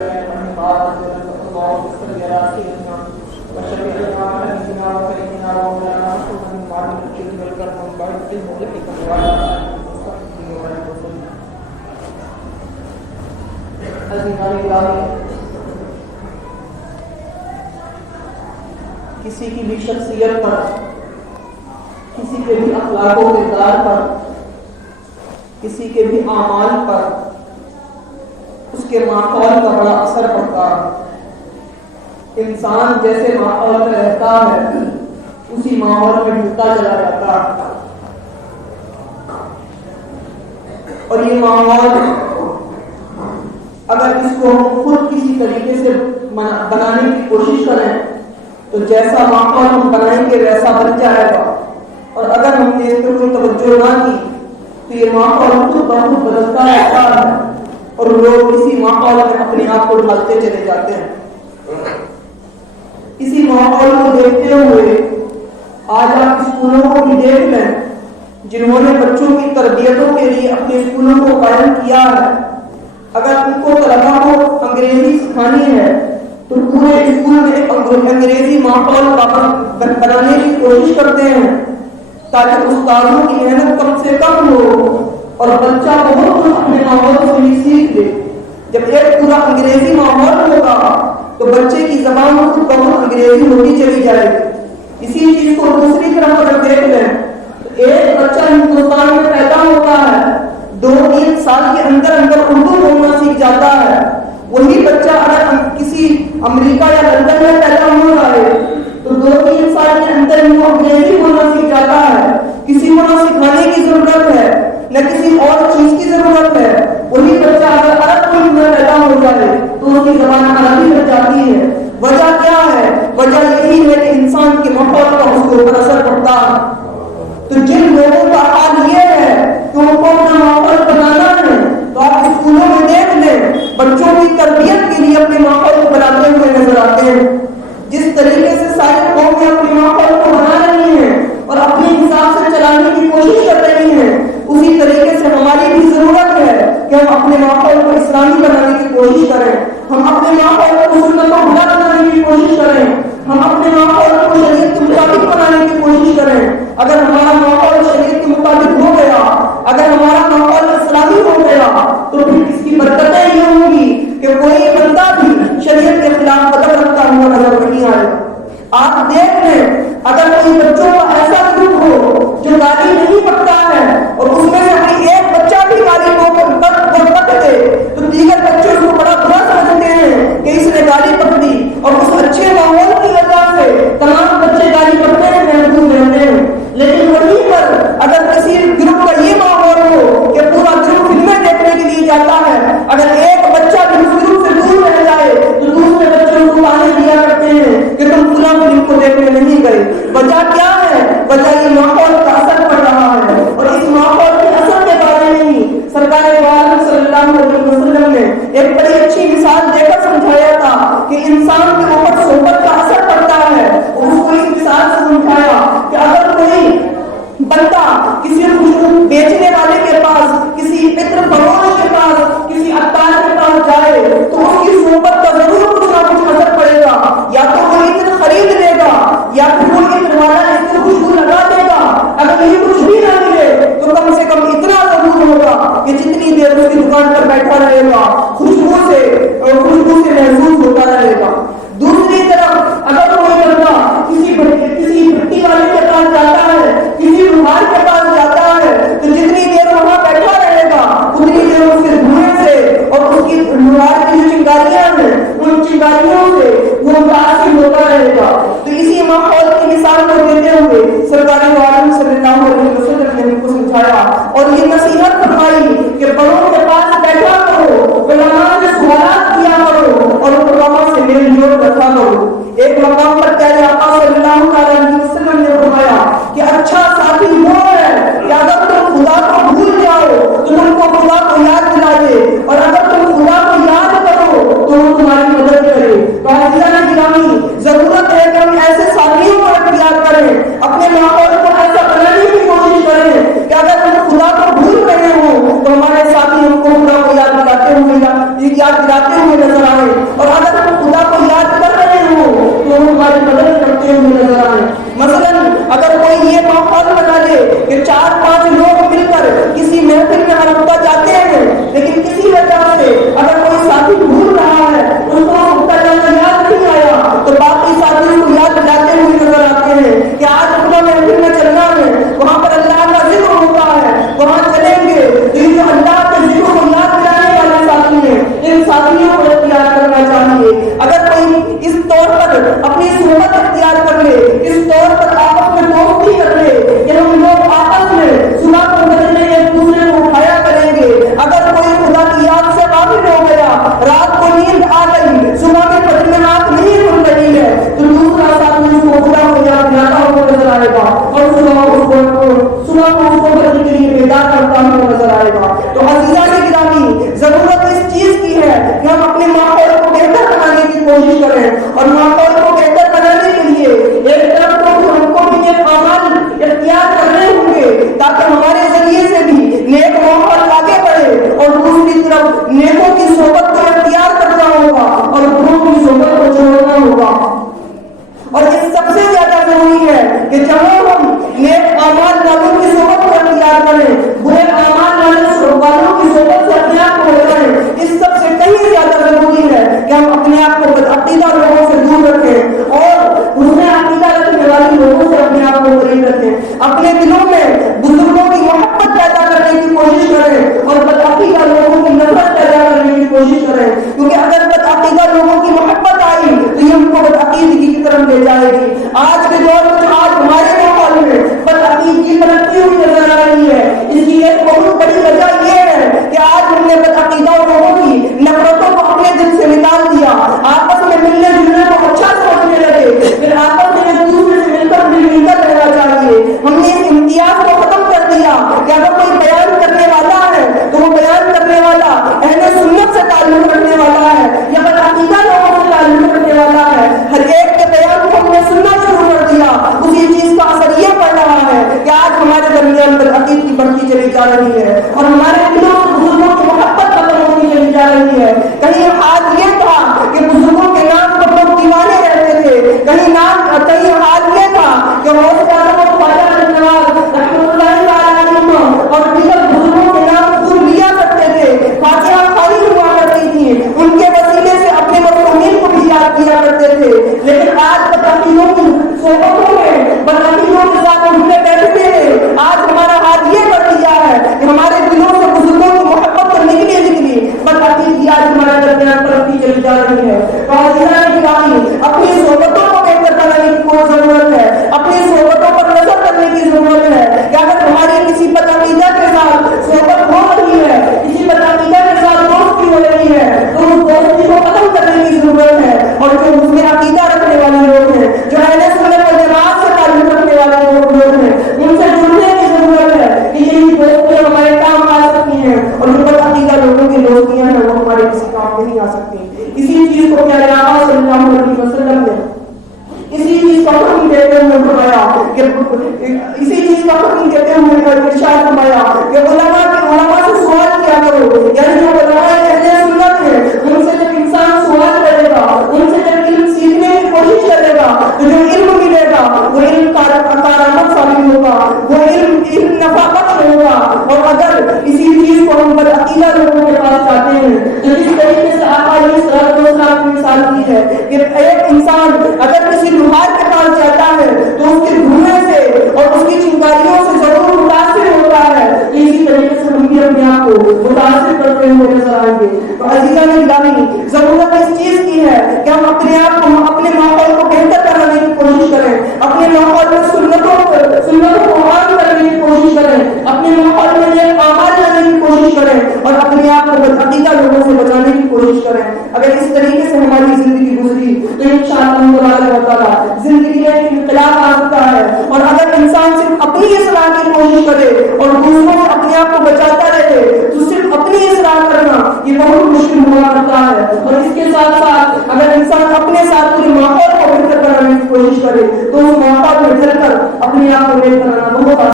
کسی کی بھی شخصیت پر، کسی کے بھی اخلاق و کردار پر، کسی کے بھی اعمال پر اس کے ماحول کا بڑا اثر پڑتا ہے۔ انسان جیسے ماحول میں رہتا ہے اسی ماحول میں ڈھلتا چلا جاتا ہے، اور یہ ماحول اگر اس کو ہم خود کسی طریقے سے بنانے کی کوشش کریں تو جیسا ماحول ہم بنائیں گے ویسا بن جائے گا، اور اگر ہم نے اس پر کوئی توجہ نہ کی تو یہ ماحول خود بخود بدلتا رہتا ہے اور لوگ اسی ماحول میں اپنے آپ کو ڈھالتے چلے جاتے ہیں۔ اسی ماحول کو دیکھتے ہوئے آج آپ اسکولوں کو بھی دیکھ لیں جنہوں نے بچوں کی تربیتوں کے لیے اپنے اسکولوں کو قائم کیا ہے۔ اگر ان کو طلبا کو انگریزی سکھانی ہے تو پورے اسکول میں ایک انگریزی ماحول بنانے کی کوشش کرتے ہیں تاکہ استادوں کی محنت کم سے کم ہو اور بچہ بہت کچھ اپنے ماحول سے ہی سیکھ لے۔ جب ایک پورا انگریزی ماحول ہوگا تو بچے کی زبان خود بہت انگریزی ہوتی چلی جائے گی۔ اسی چیز کو دوسری طرف اگر دیکھ لیں تو ایک بچہ ہندوستان میں پیدا ہوتا ہے، 2-3 سال کے اندر اردو بولنا سیکھ جاتا ہے۔ وہی بچہ اگر کسی امریکہ یا لندن میں پیدا ہو رہا ہے تو 2-3 سال کے اندر وہ انگریزی بولنا سیکھ جاتا ہے۔ کسی کو نہ سکھانے کی ضرورت ہے نہ کسی اور چیز کی ضرورت ہے۔ وہی بچہ اگر عرب ملک میں پیدا ہو جائے تو اس کی زبان عربی بن جاتی ہے۔ وجہ کیا ہے؟ وجہ یہی ہے کہ انسان کے ماحول کا اس کے اوپر اثر پڑتا ہے۔ تو جن لوگوں کا حال یہ ہے کہ ان کو اپنا ماحول بنانا ہے تو آپ اسکولوں میں دیکھ لیں بچوں کی تربیت کے لیے اپنے ماحول کو بناتے ہوئے نظر آتے ہیں۔ جس طریقے سے ساری قومیں اپنے ماحول کو بنا رہی ہیں اور اپنے حساب سے چلانے کی کوشش کر رہی ہیں، اسی طریقے سے ہماری بھی ضرورت ہے کہ ہم اپنے ماحول کو اسلامی بنانے کی کوشش کریں، ہم اپنے ماحول کو سنت و ہدیٰ بنانے کی کوشش کریں، ہم اپنے ماحول کو شریعت کے مطابق بنانے کی کوشش کریں۔ اگر ہمارا ماحول شریعت کے مطابق ہو گیا، اگر ہمارا ماحول اسلامی ہو گیا تو پھر اس کی برکتیں یہ ہوں گی کہ کوئی بندہ بھی شریعت کے خلاف قدم رکھتا ہوا نظر نہیں آئے۔ آپ دیکھ لیں اگر کوئی بچوں کا ایسا گروپ ہو جو گالی نہیں پکتا ہے اور اس میں سے کوئی ایک بچہ بھی گالی کو پک دے تو دیگر بچے اس کو بڑا برا سمجھتے ہیں کہ اس نے گالی پک دی، اور اس اچھے ماحول کی وجہ سے تمام بچے گالی پکنے میں محفوظ رہتے ہیں۔ لیکن وہیں پر اگر کسی گروپ کا یہ ماحول ہو کہ پورا گروپ فلمیں دیکھنے کے لیے جاتا ہے، اگر ایک بچہ بھی اس گروپ سے دور رہ جائے تو دوسرے بچوں کو تانے دیا کرتے ہیں کہ تم فلاں فلم کو دیکھنے نہیں گئے۔ وجہ کیا ہے؟ وجہ یہ ماحول کا اثر پڑ رہا ہے، اور اس ماحول کے اثر کے بارے میں ہی سرکار عالم صلی اللہ علیہ وسلم نے ایک بڑی اچھی مثال دے کر سمجھایا تھا کہ انسان کے اوپر صحبت کا اثر پڑتا ہے، اور اس کو اس مثال سے سمجھایا کہ اگر کوئی بندہ کسی خوشبو بیچنے والے کے پاس، کسی عطر فروش کے پاس، کسی عطار کے پاس جائے تو اس کی صحبت کا ضرور کچھ نہ کچھ اثر پڑے گا، یا تو وہ عطر خرید لے گا یا پھر وہ عطر والا عطر خوشبو لگا دے گا۔ اگر یہ کچھ بھی نہ ملے تو کم سے کم اتنا ضرور ہوگا کہ جتنی دیر اس کی دکان پر بیٹھا رہے گا خوشبو سے محسوس ہوتا رہے گا۔ دوسری طرف اگر کوئی بندہ کسی بھٹی والے کے پاس جاتا ہے، کسی لوہار کے پاس جاتا ہے تو جتنی دیر وہاں بیٹھا رہے گا اتنی دیر اس کے دھوئیں سے اور اس کی لوہار کی جو چنگاریاں ہیں ان چنگاریوں سے وہ متاثر ہوتا رہے گا۔ تو اسی ماحول کی مثال کو دیتے ہوئے سرکار عالم صلی اللہ علیہ وسلم نے ان کو سمجھایا اور یہ نصیحت فرمائی کہ بڑوں کے پاس بیٹھا کرو، علماء سے سوالات کیا کرو اور علماء سے میل جول رکھا کرو۔ ایک مقام پر پیارے آقا صلی اللہ علیہ وسلم نے فرمایا کہ اچھا ساتھی وہ ہے کہ اگر تم خدا کو بھول جاؤ تو تم کو خدا کو یاد دلائے، اور اگر تم خدا کو یاد کرو تو وہ تمہاری مدد کرے۔ تو عزیزان گرامی، ضرورت ہے کہ ہم ایسے ساتھیوں کو اختیار کریں، اپنے ماحول کو ایسا بنانے کی کوشش کریں کہ اگر ہم خدا کو بھول رہے ہوں تو ہمارے ساتھی ہم کو خدا کو یاد دلاتے ہوئے نظر آئے۔ اس کی ایک بہت بڑی وجہ یہ ہے کہ آج ہم نے بدعقیدہ لوگوں کی نفرتوں کو اپنے دل سے نکال دیا، آپس میں ملنے جلنے کو اچھا سمجھنے لگے، پھر آپس میں ایک دوسرے سے مل کر رہنا چاہیے۔ ہم نے اس امتیاز کو ختم کر دیا کہ اگر کوئی بیان کرنے والا ہے تو وہ بیان کرنے والا اہل سنت سے تعلق رکھنے والا ہے یا بدعقیدہ لوگوں سے تعلق رکھنے والا ہے، ہر ایک کے بیان کو ہم نے سننا شروع کر دیا۔ اسی چیز کا اثر یہ پڑ رہا ہے کہ آج ہمارے درمیان بدعقید کی بڑھتی چلی جا رہی ہے اور ہمارے دلوں سے بزرگوں کی محبت ختم ہوتی چلی جا رہی ہے۔ کہیں حال یہ تھا کہ بزرگوں کے نام پر لوگ دیوانے رہتے تھے، کہیں حال یہ تھا کہ اور دیگر بزرگوں کے نام خود لیا کرتے تھے، فاتحہ خانی ہوا کرتی تھی، ان کے وسیلے سے اپنے مرحومین کو بھی یاد کیا کرتے تھے۔ لیکن آج بدعقیدوں کی صحبتوں میں بدعقیدوں کے ساتھ اٹھنے بیٹھتے ہیں، آج ہمارا حال یہ کر دیا ہے کہ ہمارے دلوں سے بزرگوں کی محبت تو نکلی بدعقیدگی آج ہمارے درمیان ترقی چلی جا رہی ہے۔ اپنی صحبتوں کو بہتر بنانے کی کوئی ضرورت ہے، اپنی صحبتوں پر نظر کرنے کی ضرورت ہے کہ اگر ہماری کسی بدعقیدہ کے ساتھ صحبت ہو رہی ہے، کسی بدعقیدہ کے ساتھ دوستی ہو رہی ہے تو اس دوستی کو ختم کرنے کی ضرورت ہے، اور جو اس میں عقیدہ رکھنے والے لوگ ہیں، جو اہل سنت والجماعت سے تعلق رکھنے والے لوگ ہیں، ان سے جڑنے کی ضرورت ہے کہ یہی دوستیاں ہمارے کام آ سکتی ہیں، اور جو بدعقیدہ لوگوں کی دوستیاں ہیں وہ ہمارے کسی کام نہیں آ سکتی۔ اسی چیز کو پیارے آقا صلی اللہ علیہ وسلم نے اسی چیز کا حکم دیتے ہوئے فرمایا کہ اسی چیز کا حکم دیتے ہوئے ارشاد فرمایا کہ علماء سے سوال کیا کرو، یعنی جو علماء اہل سنت ہیں ان سے جب انسان سوال کرے گا، ان سے جب علم سیکھنے کی کوشش کرے گا تو جو علم ملے گا وہ علم کارآمد ثابت ہوگا، وہ علم نفع بخش ہوگا۔ اور اگر اسی چیز کو ہم بدعقیدہ لوگوں کے پاس جاتے ہیں تو جس طریقے سے آقا علیہ السلام نے مثال دی ہے کہ ایک انسان اگر کسی لوہار کے پاس جاتا ہے تو اس کے دھوئیں سے اور اس کی چنگاریوں سے ضرور متاثر ہوتا ہے، اسی طریقے سے ہم بھی اپنے آپ کو متاثر کرتے ہوئے نظر آئیں گے۔ تو عزیزان گرامی، ضرورت اس چیز کی ہے کہ ہم اپنے آپ کو اپنے ماحول کو بہتر بنانے کی کوشش کریں، اپنے ماحول میں سنتوں کو عام کرنے کی کوشش کریں، اپنے ماحول میں نیک اعمال لانے کی کوشش کریں اور اپنے آپ کو بدعقیدہ لوگوں سے بچانے کی کوشش کریں۔ اگر اس طریقے سے ہماری زندگی گزری تو انشاءاللہ تعالیٰ زندگی میں انقلاب آ سکتا ہے، اور اگر انسان صرف اپنی اصلاح کی کوشش کرے اور دوسروں